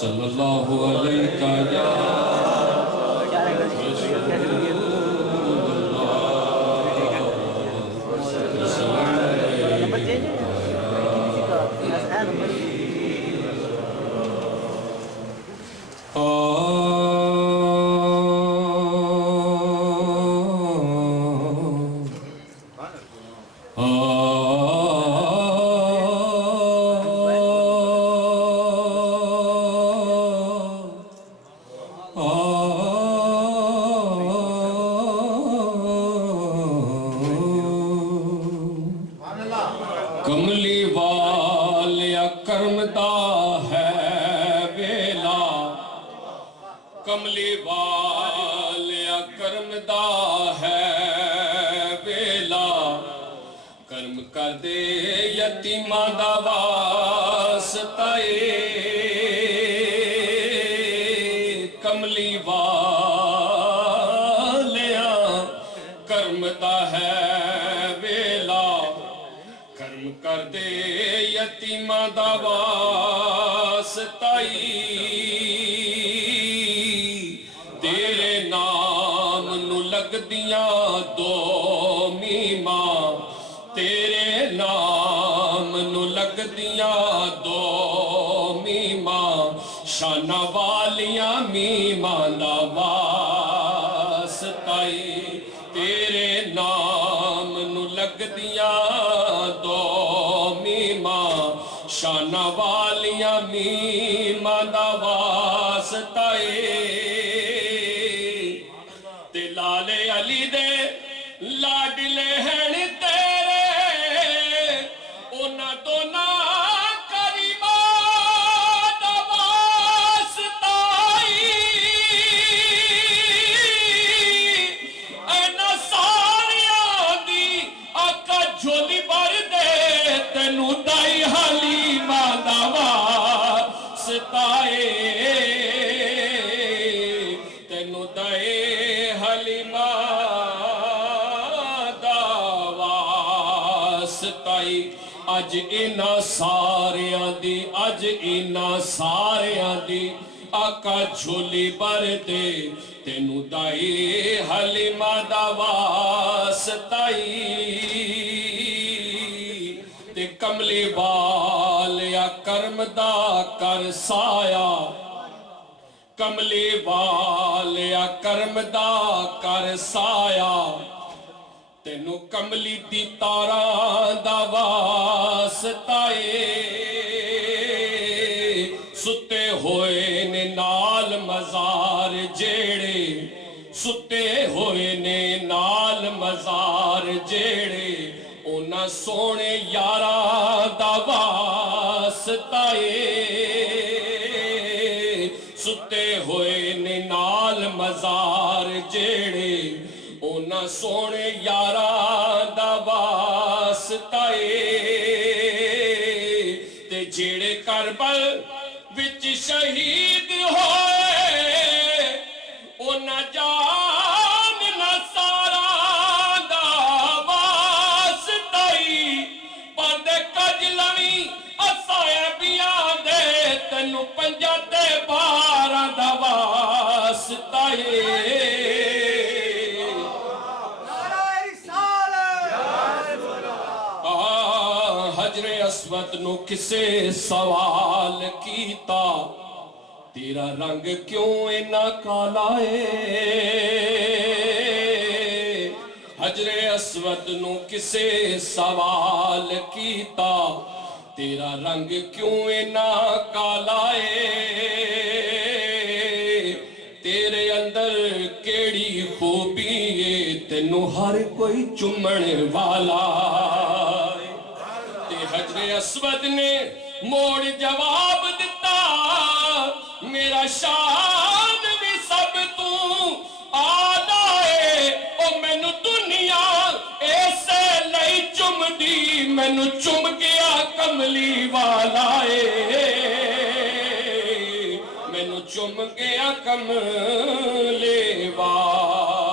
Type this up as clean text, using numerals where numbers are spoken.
صلی اللہ علیہ یا کملی والیا کرمدا ہے ویلا کملی والیا کرمدا ہے ویلا کرم کر دے یتیماں دا واسطہ کملی والیا کرمدا ہے ویلا کرم کر دے یتیماں دا واسطہ تیرے نام نو لگ دیاں دو میماں تیرے نام نو لگ دیاں دو میماں شانہ والیاں میماں دا واسطہ تیرے نام نو لگ دیاں دو میماں شانہ والیاں میماں دا واسطہ تے لالے علی دے لاڈلے ہیں تیرے اونا دونا کریماں دا واسطہ اینا ساریاں دی آقا جھولی بھر دے تینو دائی حلیمہ دا واسطہ تینو دائی حلیمہ دا واسطہ اج اینا ساریاں دی آقا جھولی بھر دے تینو دائی حلیمہ دا واسطہ تے کملی والیا کرمدا کر سایا کملی والیا کرمدا کر سایا تینو کملی دی تاراں دا واسطہ ستے ہوئے نے نال مزار جیڑے ستے ہوئے نے نال مزار جیڑے اونا سونے یاراں دا واسطہ ستے ہوئے نے نال مزار جیڑے اونا سونے یاراں دا واسطہ تے جیڑے کربل وچ شہید ہوئے اونا جان نصاراں دا واسطہ پردے کجلوی اصحابیاں دے تینو پنجا تے باراں دا واسطہ حجر اسود نو کسے سوال کیتا تیرا رنگ کیوں اینا کالا حجر اسود نو کسے سوال کیتا تیرا رنگ کیوں اینا کالا تیرے اندر کیڑی خوبی تینو ہر کوئی چمن والا حجر اسود نے موڑ جواب دیتا میرا شان بھی سب تو آلائے او مینو دنیا ایسے لئی چم دی مینو چم گیا کملی والائے مینو چم گیا کملی والائے